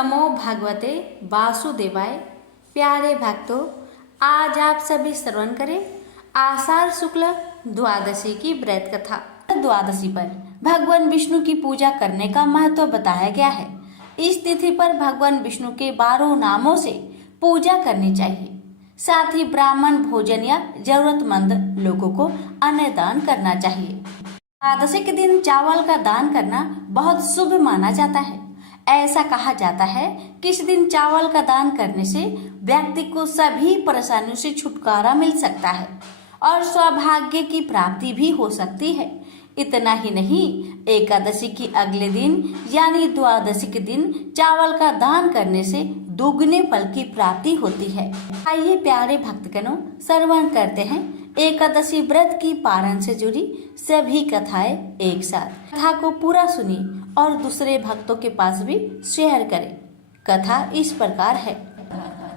नमो भगवते वासुदेवाय। प्यारे भक्तों, आज आप सभी श्रवण करें आषाढ़ शुक्ल द्वादशी की व्रत कथा। द्वादशी पर भगवान विष्णु की पूजा करने का महत्व बताया गया है। इस तिथि पर भगवान विष्णु के 12 नामों से पूजा करनी चाहिए। साथ ही ब्राह्मण भोजन या जरूरतमंद लोगों को अन्न दान करना चाहिए। द्वादशी के दिन चावल का दान करना बहुत शुभ माना जाता है। ऐसा कहा जाता है कि इस दिन चावल का दान करने से व्यक्ति को सभी परेशानियों से छुटकारा मिल सकता है और सौभाग्य की प्राप्ति भी हो सकती है। इतना ही नहीं, एकादशी की अगले दिन यानी द्वादशी के दिन चावल का दान करने से दुगने फल की प्राप्ति होती है। आइए प्यारे भक्तगणों, श्रवण करते हैं एकादशी व्रत की पारण से जुड़ी सभी कथाएं एक साथ। कथा को पूरा सुनिए और दूसरे भक्तों के पास भी शेयर करें। कथा इस प्रकार है।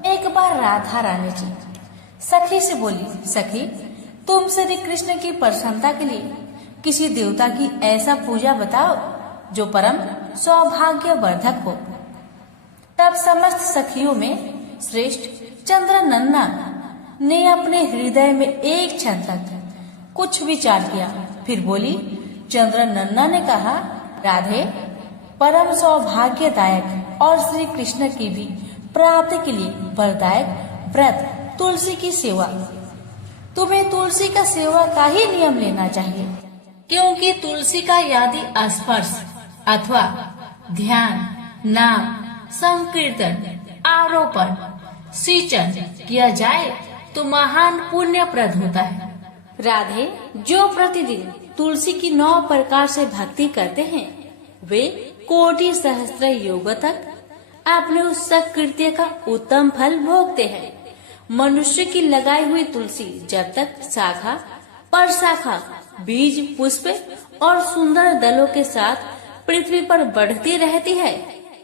एक बार राधा रानी जी सखी से बोली, सखी तुम श्री कृष्ण की प्रसन्नता के लिए किसी देवता की ऐसा पूजा बताओ जो परम सौभाग्य वर्धक हो। तब समस्त सखियों में श्रेष्ठ चंद्रनन्ना ने अपने हृदय में एक क्षण तक कुछ विचार किया। फिर बोली, चंद्रनन्ना ने कहा, राधे, परम सौभाग्यदायक और श्री कृष्ण की भी प्राप्ति के लिए वरदायक व्रत तुलसी की सेवा। तुम्हें तुलसी का सेवा का ही नियम लेना चाहिए, क्योंकि तुलसी का यदि स्पर्श अथवा ध्यान, नाम, संकीर्तन, आरोपण, सिंचन किया जाए तो महान पुण्यप्रद होता है। राधे, जो प्रतिदिन तुलसी की 9 प्रकार से भक्ति करते हैं वे कोटि सहस्त्र योग तक अपने उस कृत्य का उत्तम फल भोगते हैं। मनुष्य की लगाई हुई तुलसी जब तक शाखा पर शाखा, बीज, पुष्प और सुंदर दलों के साथ पृथ्वी पर बढ़ती रहती है,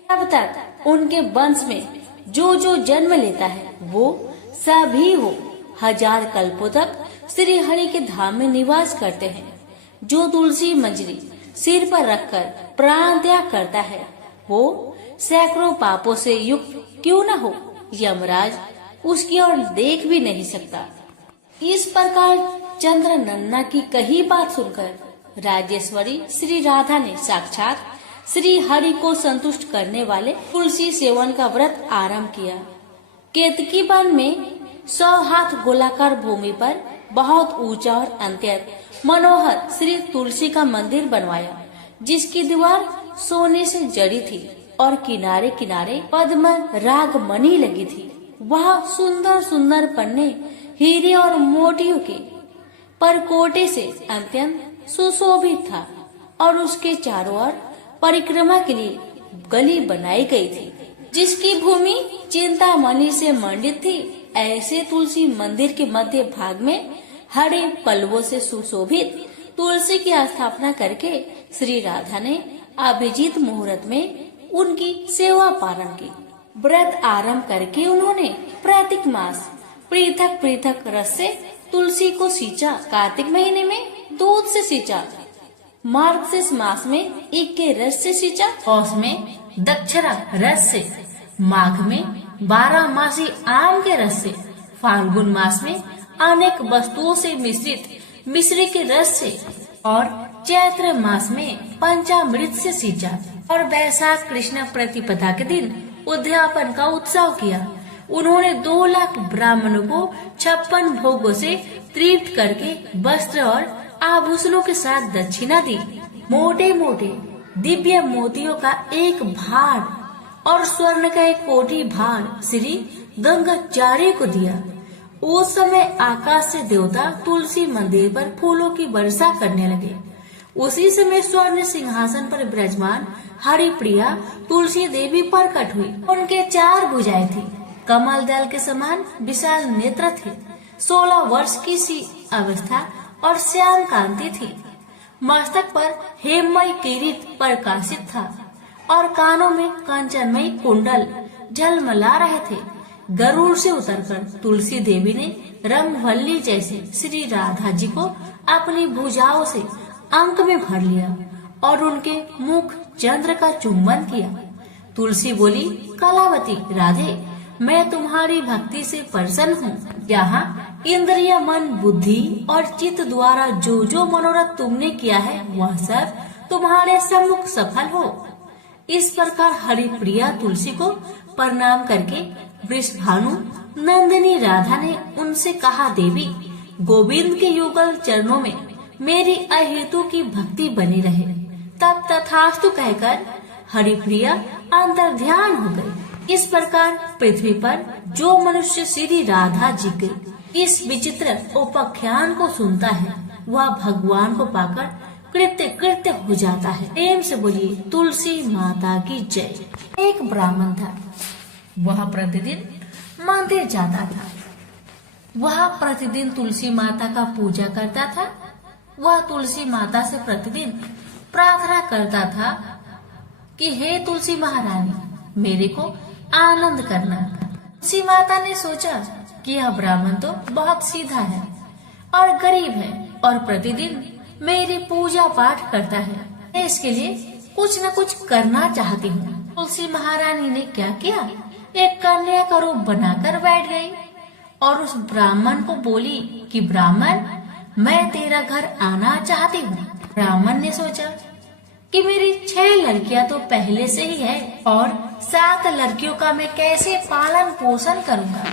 तब तक उनके वंश में जो जो जन्म लेता है वो सभी हो 1000 कल्पों तक श्री हरि के धाम में निवास करते हैं। जो तुलसी मंजरी सिर पर रखकर प्राण त्याग करता है वो सैकड़ों पापों से युक्त क्यों न हो, यमराज उसकी ओर देख भी नहीं सकता। इस प्रकार चंद्रनन्ना की कही बात सुनकर राजेश्वरी श्री राधा ने साक्षात श्री हरि को संतुष्ट करने वाले तुलसी सेवन का व्रत आरंभ किया। केतकी वन में 100 हाथ गोलाकार भूमि पर बहुत ऊंचा और अत्यंत मनोहर श्री तुलसी का मंदिर बनवाया, जिसकी दीवार सोने से जड़ी थी और किनारे किनारे पद्म राग मणि लगी थी। वहाँ सुंदर सुंदर पन्ने हीरे और मोतियों के परकोटे से अत्यंत सुशोभित था और उसके चारों ओर परिक्रमा के लिए गली बनाई गई थी, जिसकी भूमि चिंतामणि से मंडित थी। ऐसे तुलसी मंदिर के मध्य भाग में हरे पल्लवों से सुशोभित तुलसी की स्थापना करके श्री राधा ने अभिजीत मुहूर्त में उनकी सेवा पारण की। व्रत आरंभ करके उन्होंने प्रत्येक मास पृथक पृथक रस से तुलसी को सींचा। कार्तिक महीने में दूध से सींचा, मार्गशीर्ष मास में ईख के रस से सींचा, पौष में दक्षरा रस से, माघ में 12 मासी आम के रस से, फाल्गुन मास में अनेक वस्तुओं से मिश्रित मिश्री के रस से और चैत्र मास में पंचामृत से सींचा और वैशाख कृष्ण प्रतिपदा के दिन उद्यापन का उत्सव किया। उन्होंने 2 लाख ब्राह्मणों को 56 भोगों से तृप्त करके वस्त्र और आभूषणों के साथ दक्षिणा दी। मोटे मोटे दिव्य मोतियों का एक भार और स्वर्ण का एक कोटि भार श्री गंगाचार्य को दिया। उस समय आकाश से देवता तुलसी मंदिर पर फूलों की वर्षा करने लगे। उसी समय स्वर्ण सिंहासन पर विराजमान हरिप्रिया तुलसी देवी प्रकट हुई। उनके 4 भुजाएं थी, कमल दल के समान विशाल नेत्र थे, 16 वर्ष की सी अवस्था और श्याम कांति थी। मस्तक पर हेममय किरीट प्रकाशित था और कानों में कंचनमय कुंडल झलमला रहे थे। गरुड़ से उतरकर तुलसी देवी ने रंगवल्ली जैसे श्री राधा जी को अपनी भुजाओं से अंक में भर लिया और उनके मुख चंद्र का चुंबन किया। तुलसी बोली, कलावती राधे, मैं तुम्हारी भक्ति से प्रसन्न हूँ। यहाँ इंद्रिय, मन, बुद्धि और चित्त द्वारा जो जो मनोरथ तुमने किया है वह सब तुम्हारे सम्मुख सफल हो। इस प्रकार हरिप्रिया तुलसी को प्रणाम करके वृषभानु नंदिनी राधा ने उनसे कहा, देवी, गोविंद के युगल चरणों में मेरी अहेतु की भक्ति बनी रहे। तब तथास्तु कहकर हरिप्रिया अंतर्ध्यान हो गई। इस प्रकार पृथ्वी पर जो मनुष्य श्री राधा जी के इस विचित्र उपाख्यान को सुनता है वह भगवान को पाकर कृत्य कृत्य हो जाता है। प्रेम से बोलिए तुलसी माता की जय। एक ब्राह्मण था, वह प्रतिदिन मंदिर जाता था। वह प्रतिदिन तुलसी माता का पूजा करता था। वह तुलसी माता से प्रतिदिन प्रार्थना करता था कि हे तुलसी महारानी, मेरे को आनंद करना। तुलसी माता ने सोचा कि यह ब्राह्मण तो बहुत सीधा है और गरीब है और प्रतिदिन मेरी पूजा पाठ करता है। मैं इसके लिए कुछ न कुछ करना चाहती हूँ। तुलसी महारानी ने क्या किया, एक कन्या का रूप बनाकर बैठ गई और उस ब्राह्मण को बोली कि ब्राह्मण, मैं तेरा घर आना चाहती हूँ। ब्राह्मण ने सोचा कि मेरी 6 लड़कियां तो पहले से ही है और 7 लड़कियों का मैं कैसे पालन पोषण करूँगा,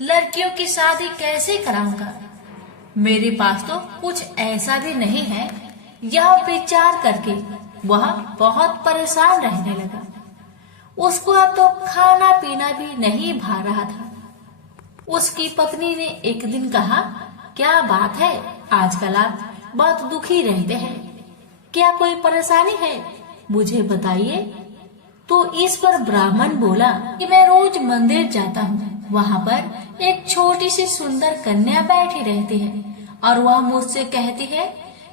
लड़कियों की शादी कैसे कराऊंगा, मेरे पास तो कुछ ऐसा भी नहीं है। यह विचार करके वह बहुत परेशान रहने लगा। उसको अब तो खाना पीना भी नहीं भा रहा था। उसकी पत्नी ने एक दिन कहा, क्या बात है, आजकल आप बहुत दुखी रहते हैं, क्या कोई परेशानी है, मुझे बताइए। तो इस पर ब्राह्मण बोला कि मैं रोज मंदिर जाता हूँ, वहाँ पर एक छोटी सी सुंदर कन्या बैठी रहती है और वह मुझसे कहती है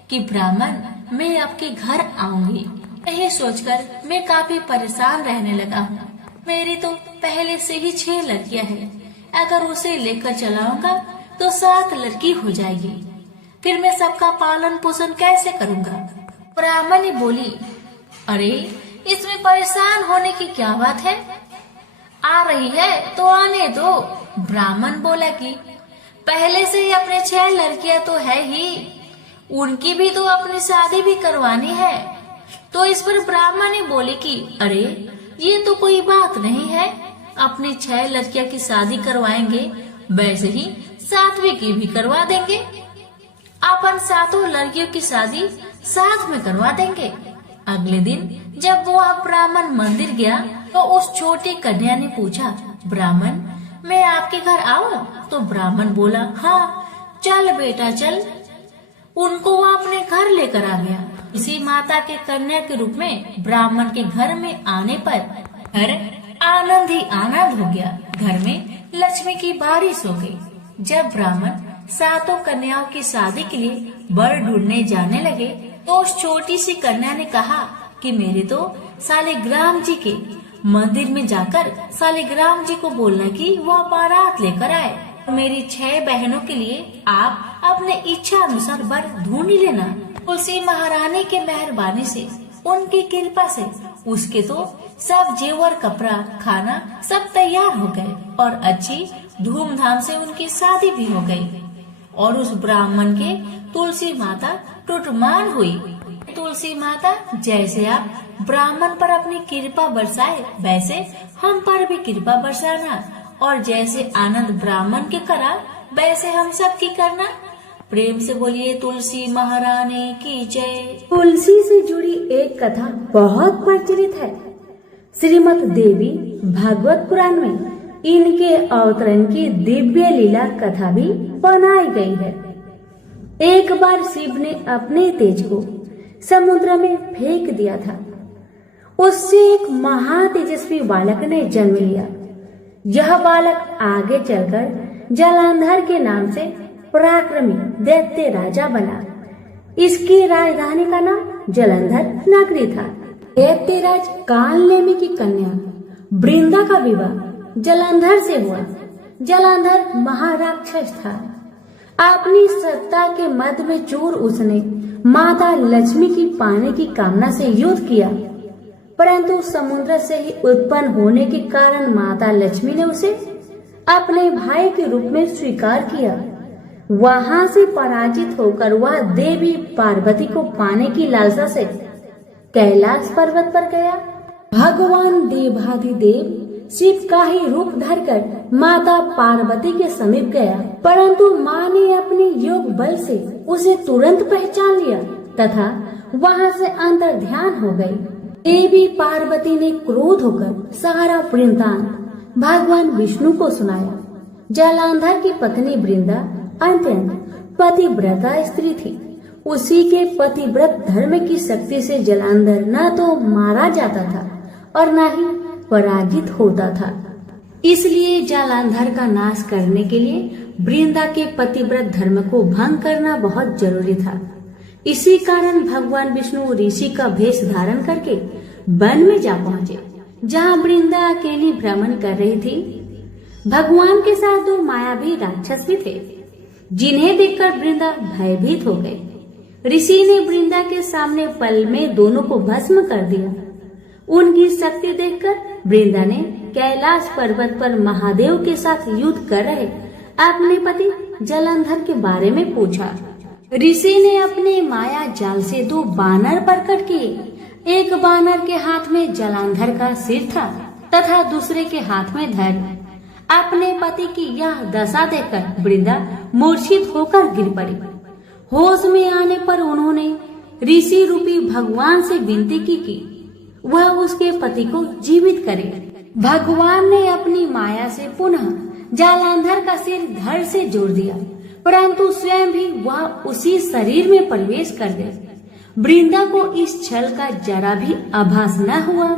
कि ब्राह्मण, मैं आपके घर आऊंगी। यही सोचकर मैं काफी परेशान रहने लगा हूँ। मेरी तो पहले से ही 6 लड़कियां हैं, अगर उसे लेकर चलाऊंगा तो 7 लड़की हो जाएगी, फिर मैं सबका पालन पोषण कैसे करूंगा। ब्राह्मणी बोली, अरे इसमें परेशान होने की क्या बात है, आ रही है तो आने दो। ब्राह्मण बोला कि पहले से ही अपने 6 लड़कियां तो है ही, उनकी भी तो अपनी शादी भी करवानी है। तो इस पर ब्राह्मणी बोली कि अरे ये तो कोई बात नहीं है, अपनी 6 लड़कियां की शादी करवाएंगे, वैसे ही 7वीं की भी करवा देंगे। अपन 7 लड़कियों की शादी साथ में करवा देंगे। अगले दिन जब वो ब्राह्मण मंदिर गया तो उस छोटी कन्या ने पूछा, ब्राह्मण, मैं आपके घर आऊं? तो ब्राह्मण बोला, हाँ चल बेटा चल। उनको वो अपने घर लेकर आ गया। इसी माता के कन्या के रूप में ब्राह्मण के घर में आने पर घर आनंद ही आनंद हो गया। घर में लक्ष्मी की बारिश हो गई। जब ब्राह्मण 7 कन्याओं की शादी के लिए वर ढूंढने जाने लगे तो उस छोटी सी कन्या ने कहा कि मेरे तो शालिग्राम जी के मंदिर में जाकर शालिग्राम जी को बोलना कि वह बारात लेकर आए। मेरी 6 बहनों के लिए आप अपने इच्छा अनुसार वर ढूंढ लेना। तुलसी महारानी के मेहरबानी से, उनकी कृपा से उसके तो सब जेवर, कपड़ा, खाना सब तैयार हो गए और अच्छी धूमधाम से उनकी शादी भी हो गई। और उस ब्राह्मण के तुलसी माता टुटमान हुई। तुलसी माता, जैसे आप ब्राह्मण पर अपनी कृपा बरसाए वैसे हम पर भी कृपा बरसाना, और जैसे आनंद ब्राह्मण के करा वैसे हम सब की करना। प्रेम से बोलिए तुलसी महारानी की जय। तुलसी से जुड़ी एक कथा बहुत प्रचलित है। श्रीमद् देवी भागवत पुराण में इनके अवतरण की दिव्य लीला कथा भी बनाई गई है। एक बार शिव ने अपने तेज को समुद्र में फेंक दिया था। उससे एक महातेजस्वी बालक ने जन्म लिया। यह बालक आगे चलकर जलंधर के नाम से पराक्रमी दैत्य राजा बना। इसकी राजधानी का नाम जलंधर नगरी था। दैत्यराज कालनेमी की कन्या वृंदा का विवाह जलंधर से हुआ। जलंधर महाराक्षस था। अपनी सत्ता के मद में चूर उसने माता लक्ष्मी की पाने की कामना से युद्ध किया। परंतु समुद्र से ही उत्पन्न होने के कारण माता लक्ष्मी ने उसे अपने भाई के रूप में स्वीकार किया। वहां से पराजित होकर वह देवी पार्वती को पाने की लालसा से कैलाश पर्वत पर गया। भगवान देवाधिदेव शिव का ही रूप धरकर माता पार्वती के समीप गया, परंतु माँ ने अपने योग बल से उसे तुरंत पहचान लिया तथा वहां से अंतर ध्यान हो गई। देवी पार्वती ने क्रोध होकर सारा वृत्तांत भगवान विष्णु को सुनाया। जालंधर की पत्नी वृंदा अत्यंत पतिव्रता स्त्री थी। उसी के पतिव्रत धर्म की शक्ति से जालंधर न तो मारा जाता था और न ही पराजित होता था। इसलिए जालंधर का नाश करने के लिए वृंदा के पतिव्रत धर्म को भंग करना बहुत जरूरी था। इसी कारण भगवान विष्णु ऋषि का भेष धारण करके वन में जा पहुँचे, जहाँ वृंदा अकेली भ्रमण कर रही थी। भगवान के साथ दो मायावी राक्षस भी थे, जिन्हें देखकर वृंदा भयभीत हो गई। ऋषि ने वृंदा के सामने पल में दोनों को भस्म कर दिया। उनकी शक्ति देखकर वृंदा ने कैलाश पर्वत पर महादेव के साथ युद्ध कर रहे अपने पति जालंधर के बारे में पूछा। ऋषि ने अपने माया जाल से दो बानर प्रकट किए। एक बानर के हाथ में जालंधर का सिर था तथा दूसरे के हाथ में धड़। अपने पति की यह दशा देखकर वृंदा मूर्छित होकर गिर पड़ी। होश में आने पर उन्होंने ऋषि रूपी भगवान से विनती की कि वह उसके पति को जीवित करे। भगवान ने अपनी माया से पुनः जालंधर का सिर धड़ से जोड़ दिया, परंतु स्वयं भी वह उसी शरीर में प्रवेश कर गए। वृंदा को इस छल का जरा भी आभास न हुआ।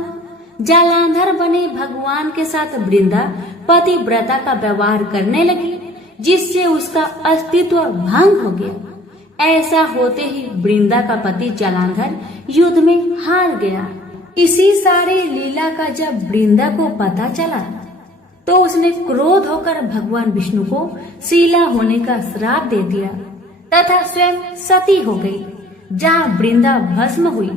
जालंधर बने भगवान के साथ वृंदा पतिव्रता का व्यवहार करने लगी, जिससे उसका अस्तित्व भंग हो गया। ऐसा होते ही वृंदा का पति जालंधर युद्ध में हार गया। इसी सारी लीला का जब वृंदा को पता चला तो उसने क्रोध होकर भगवान विष्णु को शीला होने का श्राप दे दिया तथा स्वयं सती हो गई। जहाँ वृंदा भस्म हुई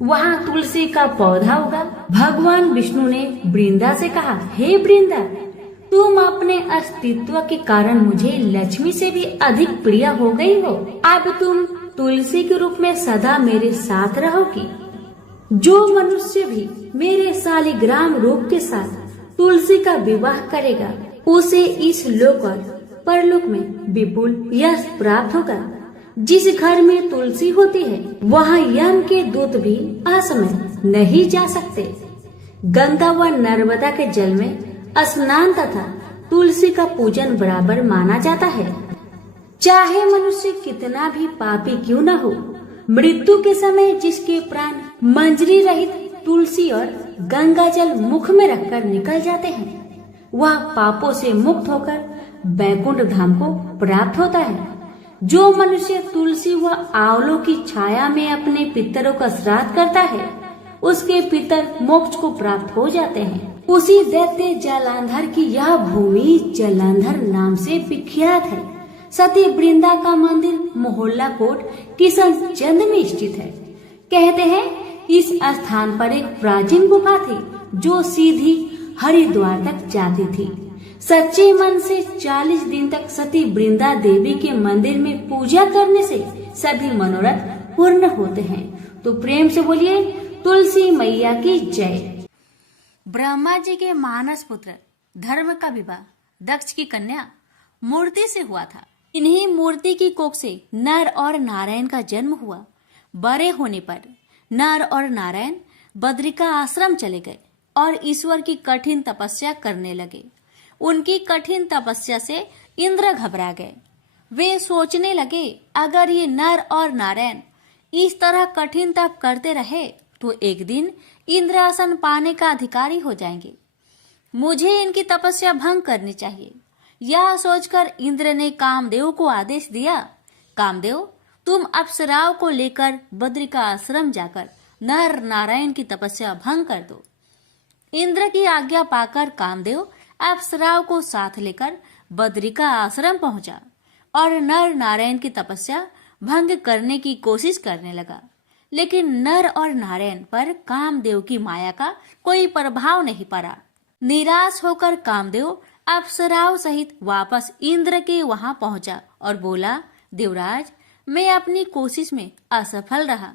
वहाँ तुलसी का पौधा उगा। भगवान विष्णु ने वृंदा से कहा, हे वृंदा, तुम अपने अस्तित्व के कारण मुझे लक्ष्मी से भी अधिक प्रिय हो गई हो। अब तुम तुलसी के रूप में सदा मेरे साथ रहोगी। जो मनुष्य भी मेरे शालिग्राम रूप के साथ तुलसी का विवाह करेगा उसे इस लोक और परलोक में विपुल यश प्राप्त होगा। जिस घर में तुलसी होती है वहाँ यम के दूत भी असमय नहीं जा सकते। गंगा व नर्मदा के जल में स्नान तथा तुलसी का पूजन बराबर माना जाता है। चाहे मनुष्य कितना भी पापी क्यों न हो, मृत्यु के समय जिसके प्राण मंजरी रहित तुलसी और गंगा जल मुख में रखकर निकल जाते हैं, वह पापों से मुक्त होकर बैकुंठ धाम को प्राप्त होता है। जो मनुष्य तुलसी व आंवलों की छाया में अपने पितरों का श्राद्ध करता है, उसके पितर मोक्ष को प्राप्त हो जाते हैं। उसी दैत्य जालंधर की यह भूमि जालंधर नाम से विख्यात है। सती वृंदा का मंदिर मोहल्ला कोट किशनचंद में स्थित है। कहते हैं इस स्थान पर एक प्राचीन गुफा थी जो सीधी हरिद्वार तक जाती थी। सच्चे मन से 40 दिन तक सती वृंदा देवी के मंदिर में पूजा करने से सभी मनोरथ पूर्ण होते हैं। तो प्रेम से बोलिए तुलसी मैया की जय। ब्रह्मा जी के मानस पुत्र धर्म का विवाह दक्ष की कन्या मूर्ति से हुआ था। इन्हीं मूर्ति की कोख से नर और नारायण का जन्म हुआ। बड़े होने पर नर और नारायण बद्रिका आश्रम चले गए और ईश्वर की कठिन तपस्या करने लगे। उनकी कठिन तपस्या से इंद्र घबरा गए। वे सोचने लगे, अगर ये नर और नारायण इस तरह कठिन तप करते रहे तो एक दिन इंद्रासन पाने का अधिकारी हो जाएंगे। मुझे इनकी तपस्या भंग करनी चाहिए। यह सोचकर इंद्र ने कामदेव को आदेश दिया, कामदेव, तुम अप्सराओं को लेकर बद्रिका आश्रम जाकर नर नारायण की तपस्या भंग कर दो। इंद्र की आज्ञा पाकर कामदेव अप्सराओं को साथ लेकर बद्रिका आश्रम पहुंचा और नर नारायण की तपस्या भंग करने की कोशिश करने लगा। लेकिन नर और नारायण पर कामदेव की माया का कोई प्रभाव नहीं पड़ा। निराश होकर कामदेव अप्सराओं सहित वापस इंद्र के वहां पहुंचा और बोला, देवराज, मैं अपनी कोशिश में असफल रहा।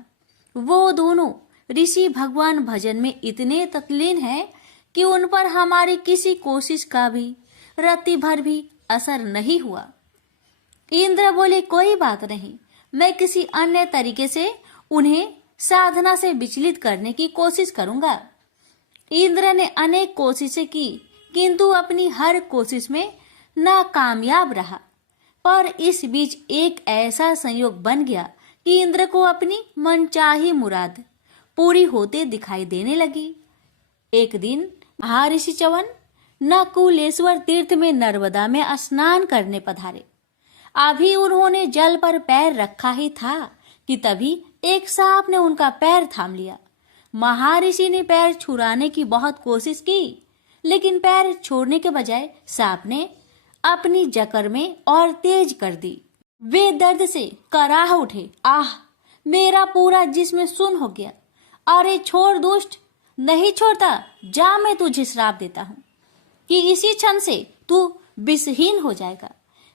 वो दोनों ऋषि भगवान भजन में इतने तल्लीन हैं कि उन पर हमारी किसी कोशिश का भी रत्ती भर भी असर नहीं हुआ। इंद्र बोले, कोई बात नहीं, मैं किसी अन्य तरीके से उन्हें साधना से विचलित करने की कोशिश करूंगा। इंद्र ने अनेक कोशिशें की, किंतु अपनी हर कोशिश में नाकामयाब रहा। पर इस बीच एक ऐसा संयोग बन गया कि इंद्र को अपनी मनचाही मुराद पूरी होते दिखाई देने लगी। एक दिन महर्षि च्यवन नकुलेश्वर तीर्थ में नर्मदा में स्नान करने पधारे। अभी उन्होंने जल पर पैर रखा ही था कि तभी एक सांप ने उनका पैर थाम लिया। महर्षि ने पैर छुड़ाने की बहुत कोशिश की, लेकिन पैर छोड़ने के बजाय सांप ने अपनी जकड़ में और तेज कर दी। वे दर्द से कराह उठे। आह, मेरा पूरा जिस्म सुन्न हो गया। अरे छोड़ दुष्ट, नहीं छोड़ता, जा, मैं तुझे श्राप देता हूँ कि इसी क्षण से तू विषहीन हो जाएगा।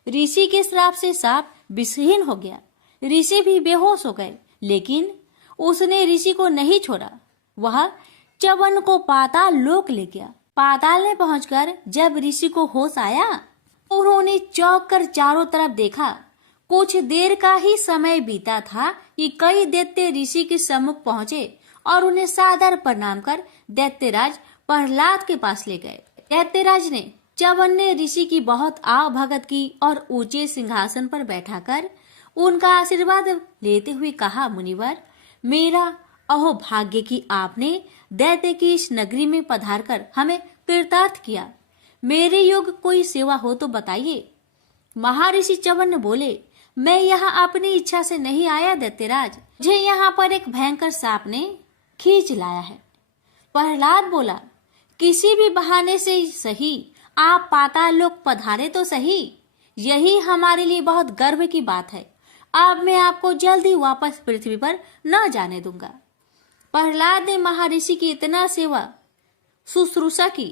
ऋषि के श्राप से सांप विषहीन हो गया। ऋषि भी बेहोश हो गए, लेकिन उसने ऋषि को नहीं छोड़ा। वह च्यवन को पाताल लोक ले गया। पाताल में पहुंचकर जब ऋषि को होश आया, उन्होंने चौंक कर चारों तरफ देखा। कुछ देर का ही समय बीता था कि कई दैत्य ऋषि के सम्मुख पहुंचे और उन्हें सादर प्रणाम कर दैत्यराज प्रहलाद के पास ले गए। दैत्यराज ने च्यवन ने ऋषि की बहुत आवभगत की और ऊंचे सिंहासन पर बैठाकर उनका आशीर्वाद लेते हुए कहा, मुनिवर, मेरा अहो भाग्य कि आपने दैत्य की इस नगरी में पधारकर हमें कृतार्थ किया। मेरे योग्य कोई सेवा हो तो बताइए। महर्षि च्यवन बोले, मैं यहाँ अपनी इच्छा से नहीं आया दैत्यराज, मुझे यहाँ पर एक भयंकर सांप ने खींच लाया है। प्रहलाद बोला, किसी भी बहाने से सही आप पाताल लोक पधारे तो सही, यही हमारे लिए बहुत गर्व की बात है। अब मैं आपको जल्दी वापस पृथ्वी पर न जाने दूंगा। प्रहलाद ने महर्षि की इतना सेवा शुश्रूषा की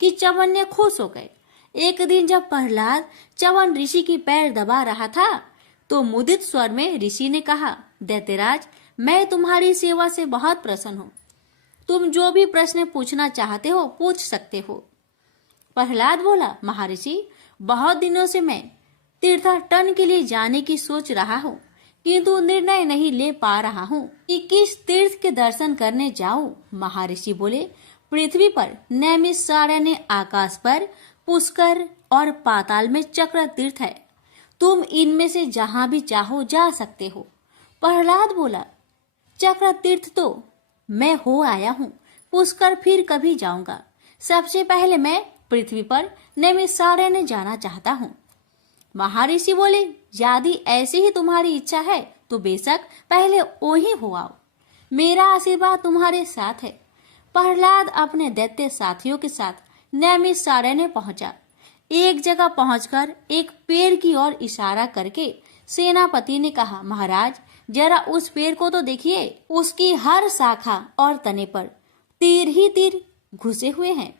कि च्यवन ने खुश हो गए। एक दिन जब प्रहलाद च्यवन ऋषि की पैर दबा रहा था तो मुदित स्वर में ऋषि ने कहा, दैत्यराज, मैं तुम्हारी सेवा से बहुत प्रसन्न हूँ। तुम जो भी प्रश्न पूछना चाहते हो पूछ सकते हो। प्रहलाद बोला, महर्षि, बहुत दिनों से मैं तीर्थाटन के लिए जाने की सोच रहा हूँ, किंतु निर्णय नहीं ले पा रहा हूँ कि किस तीर्थ के दर्शन करने जाऊं। महर्षि बोले, पृथ्वी पर नैमिषारण्य, आकाश पर पुष्कर और पाताल में चक्र तीर्थ है। तुम इनमें से जहां भी चाहो जा सकते हो। प्रहलाद बोला, चक्र तीर्थ तो मैं हो आया हूँ, पुष्कर फिर कभी जाऊंगा। सबसे पहले मैं पृथ्वी पर नैमिषारण्य जाना चाहता हूँ। महर्षि बोले, यदि ऐसी ही तुम्हारी इच्छा है तो बेशक पहले वो ही हो आओ, मेरा आशीर्वाद तुम्हारे साथ है। प्रहलाद अपने दैत्य साथियों के साथ नैमिषारण्य पहुंचा। एक जगह पहुंचकर एक पेड़ की ओर इशारा करके सेनापति ने कहा, महाराज, जरा उस पेड़ को तो देखिए। उसकी हर शाखा और तने पर तीर ही तीर घुसे हुए हैं।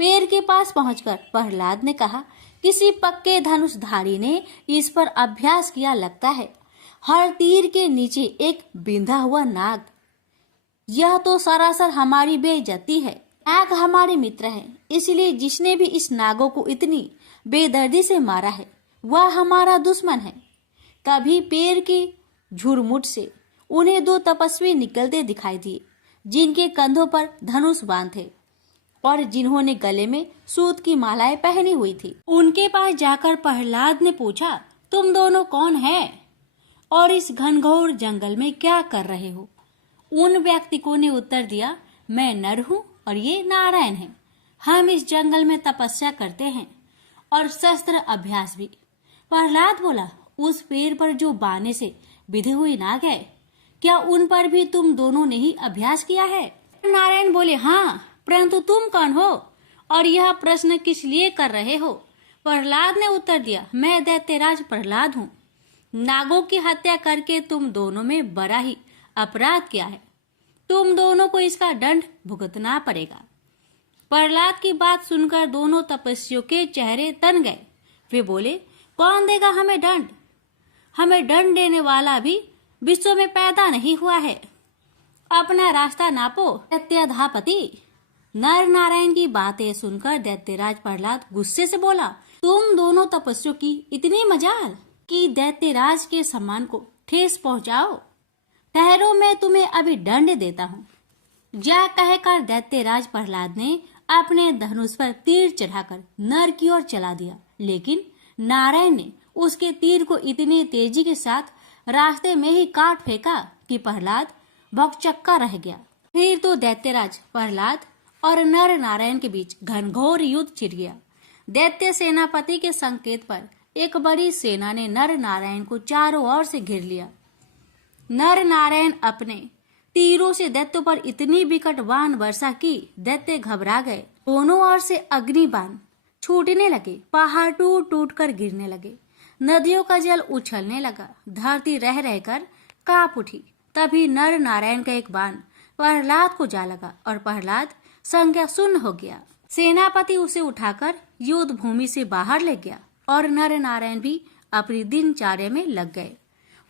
पेड़ के पास पहुंचकर प्रहलाद ने कहा, किसी पक्के धनुषधारी ने इस पर अभ्यास किया लगता है। हर तीर के नीचे एक बिंधा हुआ नाग। यह तो सरासर हमारी बेइज्जती है। नाग हमारे मित्र हैं, इसलिए जिसने भी इस नागों को इतनी बेदर्दी से मारा है वह हमारा दुश्मन है। कभी पेड़ के झुरमुट से उन्हें दो तपस्वी निकलते दिखाई दिए, जिनके कंधों पर धनुष बाण थे और जिन्होंने गले में सूत की मालाएं पहनी हुई थी। उनके पास जाकर प्रहलाद ने पूछा, तुम दोनों कौन हैं और इस घनघोर जंगल में क्या कर रहे हो? उन व्यक्तिकों ने उत्तर दिया, मैं नर हूँ और ये नारायण हैं। हम इस जंगल में तपस्या करते हैं और शस्त्र अभ्यास भी। प्रहलाद बोला, उस पेड़ पर जो बाने से बिधे हुए नाग है, क्या उन पर भी तुम दोनों ने ही अभ्यास किया है? नारायण बोले, हाँ, परंतु तुम कौन हो और यह प्रश्न किस लिए कर रहे हो? प्रहलाद ने उत्तर दिया, मैं दैत्यराज प्रहलाद हूँ। नागों की हत्या करके तुम दोनों में बड़ा ही अपराध किया है। तुम दोनों को इसका दंड भुगतना पड़ेगा। प्रहलाद की बात सुनकर दोनों तपस्वियों के चेहरे तन गए। वे बोले, कौन देगा हमें दंड? हमें दंड देने वाला भी विश्व में पैदा नहीं हुआ है। अपना रास्ता नापो दैत्याधापति। नर नारायण की बातें सुनकर दैत्यराज प्रहलाद गुस्से से बोला, तुम दोनों तपस्वियों की इतनी मजाल कि दैत्यराज के सम्मान को ठेस पहुंचाओ। ठहरो, मैं तुम्हें अभी दंड देता हूँ। यह कहकर दैत्यराज प्रहलाद ने अपने धनुष पर तीर चढ़ाकर नर की ओर चला दिया, लेकिन नारायण ने उसके तीर को इतनी तेजी के साथ रास्ते में ही काट फेंका कि प्रहलाद भौंकचक्का रह गया। फिर तो दैत्यराज प्रहलाद और नर नारायण के बीच घनघोर युद्ध छिड़ गया। दैत्य सेनापति के संकेत पर एक बड़ी सेना ने नर नारायण को चारों ओर से घेर लिया। नर नारायण अपने तीरों से दैत्यों पर इतनी विकट बाण वर्षा की दैत्य घबरा गए। दोनों ओर से अग्नि बाण छूटने लगे, पहाड़ टूट टूट कर गिरने लगे, नदियों का जल उछलने लगा, धरती रह रहकर कांप उठी। तभी नर नारायण का एक बाण प्रहलाद को जा लगा और प्रहलाद संज्ञा शून्य हो गया। सेनापति उसे उठाकर युद्ध भूमि से बाहर ले गया और नर नारायण भी अपनी दिनचर्या में लग गए।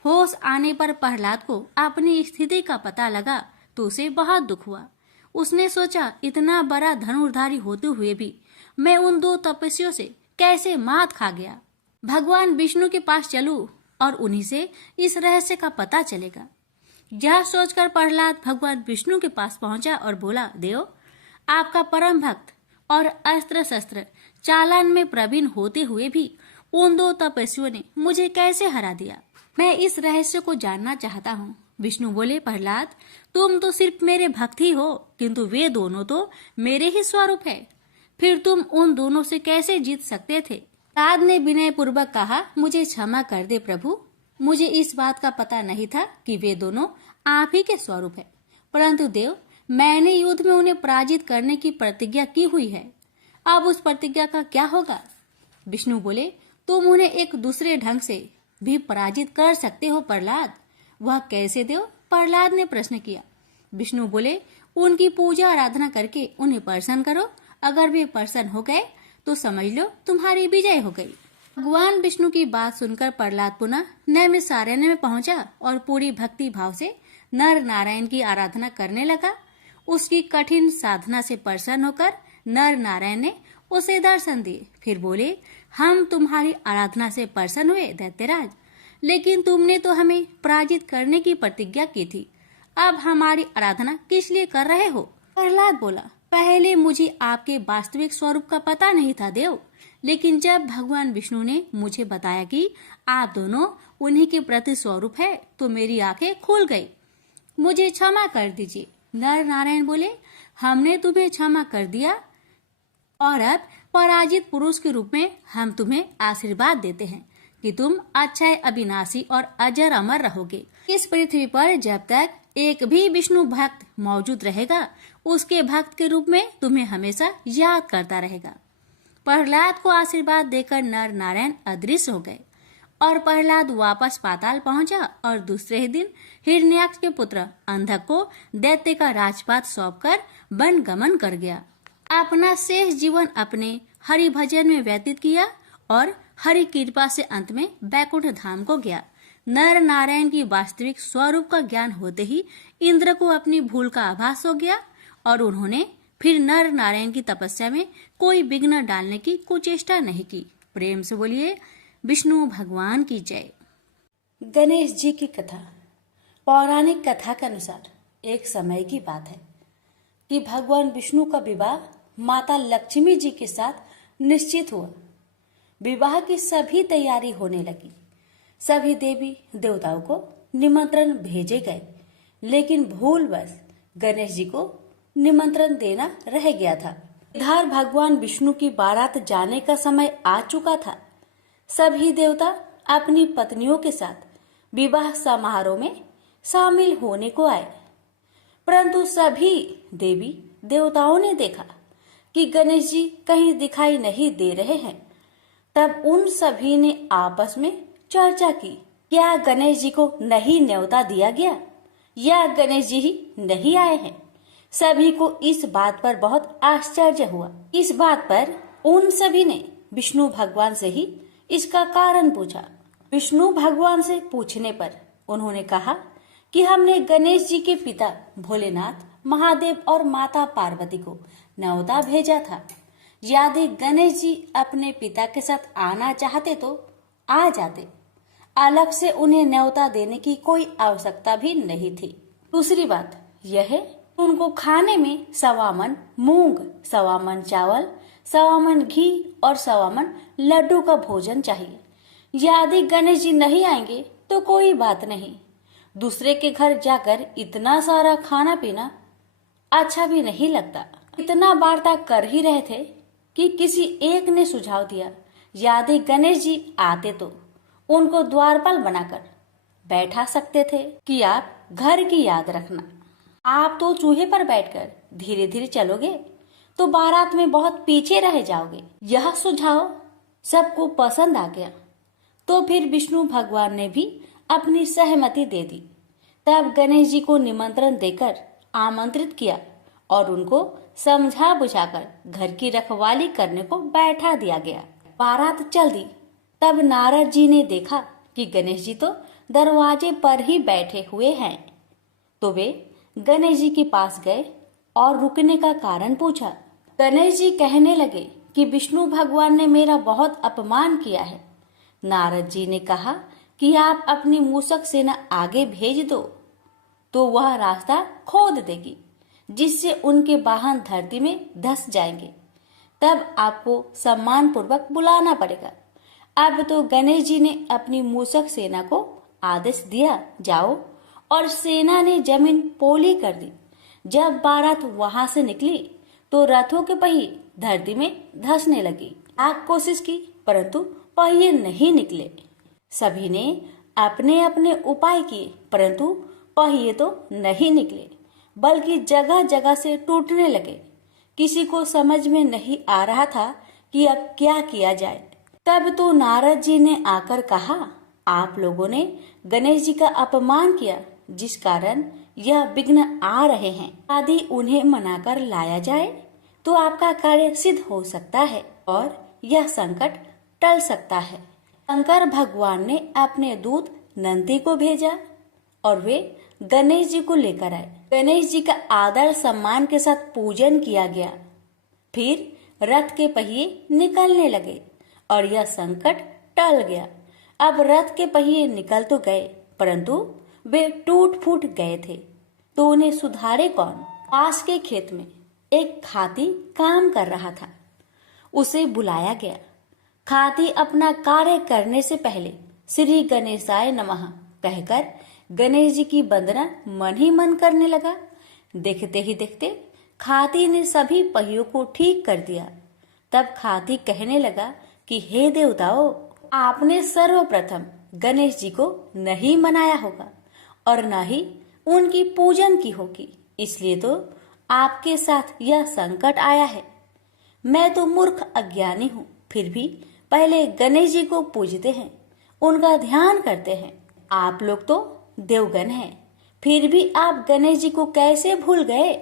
होश आने पर प्रहलाद को अपनी स्थिति का पता लगा तो उसे बहुत दुख हुआ। उसने सोचा, इतना बड़ा धनुर्धारी होते हुए भी मैं उन दो तपस्वियों से कैसे मात खा गया। भगवान विष्णु के पास चलूं और उन्हीं से इस रहस्य का पता चलेगा। यह सोचकर प्रहलाद भगवान विष्णु के पास पहुंचा और बोला, देव, आपका परम भक्त और अस्त्र शस्त्र चालन में प्रवीण होते हुए भी उन दो तपस्वियों ने मुझे कैसे हरा दिया? मैं इस रहस्य को जानना चाहता हूँ। विष्णु बोले, प्रहलाद, तुम तो सिर्फ मेरे भक्त ही हो, किंतु वे दोनों तो मेरे ही स्वरूप है। फिर तुम उन दोनों से कैसे जीत सकते थे? प्रहलाद ने विनय पूर्वक कहा, मुझे क्षमा कर दे प्रभु, मुझे इस बात का पता नहीं था कि वे दोनों आप ही के स्वरूप है। परंतु देव, मैंने युद्ध में उन्हें पराजित करने की प्रतिज्ञा की हुई है। अब उस प्रतिज्ञा का क्या होगा? विष्णु बोले, तुम उन्हें एक दूसरे ढंग से भी पराजित कर सकते हो प्रहलाद। वह कैसे देव? प्रहलाद ने प्रश्न किया। विष्णु बोले, उनकी पूजा आराधना करके उन्हें प्रसन्न करो। अगर वे प्रसन्न हो गए तो समझ लो तुम्हारी विजय हो गई। भगवान विष्णु की बात सुनकर प्रहलाद पुनः नैमिषारण्य में पहुंचा और पूरी भक्ति भाव से नर नारायण की आराधना करने लगा। उसकी कठिन साधना से प्रसन्न होकर नर नारायण ने उसे दर्शन दिए। फिर बोले, हम तुम्हारी आराधना से प्रसन्न हुए दैत्यराज, लेकिन तुमने तो हमें पराजित करने की प्रतिज्ञा की थी। अब हमारी आराधना किस लिए कर रहे हो? प्रहलाद बोला, पहले मुझे आपके वास्तविक स्वरूप का पता नहीं था देव, लेकिन जब भगवान विष्णु ने मुझे बताया कि आप दोनों उन्हीं के प्रति स्वरूप है तो मेरी आंखें खुल गई। मुझे क्षमा कर दीजिए। नर नारायण बोले, हमने तुम्हें क्षमा कर दिया और अब पराजित पुरुष के रूप में हम तुम्हें आशीर्वाद देते हैं कि तुम अक्षय, अविनाशी और अजर अमर रहोगे। इस पृथ्वी पर जब तक एक भी विष्णु भक्त मौजूद रहेगा, उसके भक्त के रूप में तुम्हें हमेशा याद करता रहेगा। प्रहलाद को आशीर्वाद देकर नर नारायण अदृश्य हो गए और प्रहलाद वापस पाताल पहुंचा और दूसरे ही दिन हिरण्याक्ष के पुत्र अंधक को दैत्य का राजपाट सौंपकर वन गमन कर गया। अपना शेष जीवन अपने हरि भजन में व्यतीत किया और हरि कृपा से अंत में बैकुंठ धाम को गया। नर नारायण की वास्तविक स्वरूप का ज्ञान होते ही इंद्र को अपनी भूल का आभास हो गया और उन्होंने फिर नर नारायण की तपस्या में कोई विघ्न डालने की कुचेष्टा नहीं की। प्रेम से बोलिए विष्णु भगवान की जय। गणेश जी की कथा। पौराणिक कथा के अनुसार एक समय की बात है कि भगवान विष्णु का विवाह माता लक्ष्मी जी के साथ निश्चित हुआ। विवाह की सभी तैयारी होने लगी। सभी देवी देवताओं को निमंत्रण भेजे गए, लेकिन भूलवश गणेश जी को निमंत्रण देना रह गया था। इधर भगवान विष्णु की बारात जाने का समय आ चुका था। सभी देवता अपनी पत्नियों के साथ विवाह समारोह में शामिल होने को आए, परंतु सभी देवी देवताओं ने देखा कि गणेश जी कहीं दिखाई नहीं दे रहे हैं। तब उन सभी ने आपस में चर्चा की, क्या गणेश जी को नहीं न्योता दिया गया? या गणेश जी ही नहीं आए हैं। सभी को इस बात पर बहुत आश्चर्य हुआ। इस बात पर उन सभी ने विष्णु भगवान से ही इसका कारण पूछा। विष्णु भगवान से पूछने पर उन्होंने कहा कि हमने गणेश जी के पिता भोलेनाथ, महादेव और माता पार्वती को न्योता भेजा था। यदि गणेश जी अपने पिता के साथ आना चाहते तो आ जाते। अलग से उन्हें न्योता देने की कोई आवश्यकता भी नहीं थी। दूसरी बात यह है, उनको खाने में 1.25 मन मूंग, 1.25 मन चावल, 1.25 मन घी और 1.25 मन लड्डू का भोजन चाहिए। यदि गणेश जी नहीं आएंगे तो कोई बात नहीं, दूसरे के घर जाकर इतना सारा खाना पीना अच्छा भी नहीं लगता। इतना वार्ता कर ही रहे थे कि किसी एक ने सुझाव दिया, यदि गणेश जी आते तो उनको द्वारपाल बनाकर बैठा सकते थे कि आप घर की याद रखना। आप तो चूहे पर बैठकर धीरे धीरे चलोगे तो बारात में बहुत पीछे रह जाओगे। यह सुझाव सबको पसंद आ गया तो फिर विष्णु भगवान ने भी अपनी सहमति दे दी। तब गणेश जी को निमंत्रण देकर आमंत्रित किया और उनको समझा बुझाकर घर की रखवाली करने को बैठा दिया गया। बारात चल दी। तब नारद जी ने देखा कि गणेश जी तो दरवाजे पर ही बैठे हुए हैं, तो वे गणेश जी के पास गए और रुकने का कारण पूछा। गणेश जी कहने लगे कि विष्णु भगवान ने मेरा बहुत अपमान किया है। नारद जी ने कहा कि आप अपनी मूषक सेना आगे भेज दो तो वह रास्ता खोद देगी, जिससे उनके वाहन धरती में धंस जाएंगे। तब आपको सम्मान पूर्वक बुलाना पड़ेगा। अब तो गणेश जी ने अपनी मूषक सेना को आदेश दिया, जाओ, और सेना ने जमीन पोली कर दी। जब बारात वहां से निकली तो रथों के पहिए धरती में धंसने लगी। लाख कोशिश की परंतु पहिए नहीं निकले। सभी ने अपने अपने उपाय किए परंतु पहिए तो नहीं निकले, बल्कि जगह जगह से टूटने लगे। किसी को समझ में नहीं आ रहा था कि अब क्या किया जाए। तब तो नारद जी ने आकर कहा, आप लोगों ने गणेश जी का अपमान किया, जिस कारण यह विघ्न आ रहे हैं। यदि उन्हें मनाकर लाया जाए तो आपका कार्य सिद्ध हो सकता है और यह संकट टल सकता है। शंकर भगवान ने अपने दूत नंदी को भेजा और वे गणेश जी को लेकर आए। गणेश जी का आदर सम्मान के साथ पूजन किया गया। फिर रथ के पहिए निकलने लगे और यह संकट टल गया। अब रथ के पहिए निकल तो गए परंतु वे टूट फूट गए थे, तो उन्हें सुधारे कौन। पास के खेत में एक खाती काम कर रहा था। उसे बुलाया गया। खाती अपना कार्य करने से पहले श्री गणेशाय नमः कहकर गणेश जी की वंदना मन ही मन करने लगा। देखते ही देखते खाती ने सभी पहियों को ठीक कर दिया। तब खाती कहने लगा कि हे देवताओं, आपने सर्वप्रथम गणेश जी को नहीं मनाया होगा और न ही उनकी पूजन की होगी, इसलिए तो आपके साथ यह संकट आया है। मैं तो मूर्ख अज्ञानी हूँ, फिर भी पहले गणेश जी को पूजते हैं, उनका ध्यान करते हैं। आप लोग तो देवगण हैं, फिर भी आप गणेश जी को कैसे भूल गए।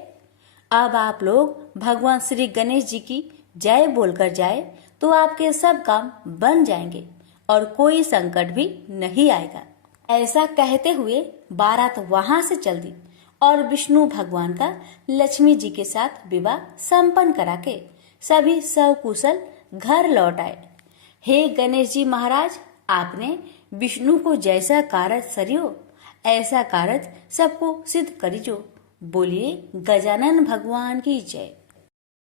अब आप लोग भगवान श्री गणेश जी की जय बोलकर जाए तो आपके सब काम बन जाएंगे और कोई संकट भी नहीं आएगा। ऐसा कहते हुए बारात वहां से चल दी और विष्णु भगवान का लक्ष्मी जी के साथ विवाह संपन्न करा के सभी सकुशल घर लौट आए। हे गणेश जी महाराज, आपने विष्णु को जैसा कार्य सरियो ऐसा कार्य सबको सिद्ध करिजो। बोलिए गजानन भगवान की जय।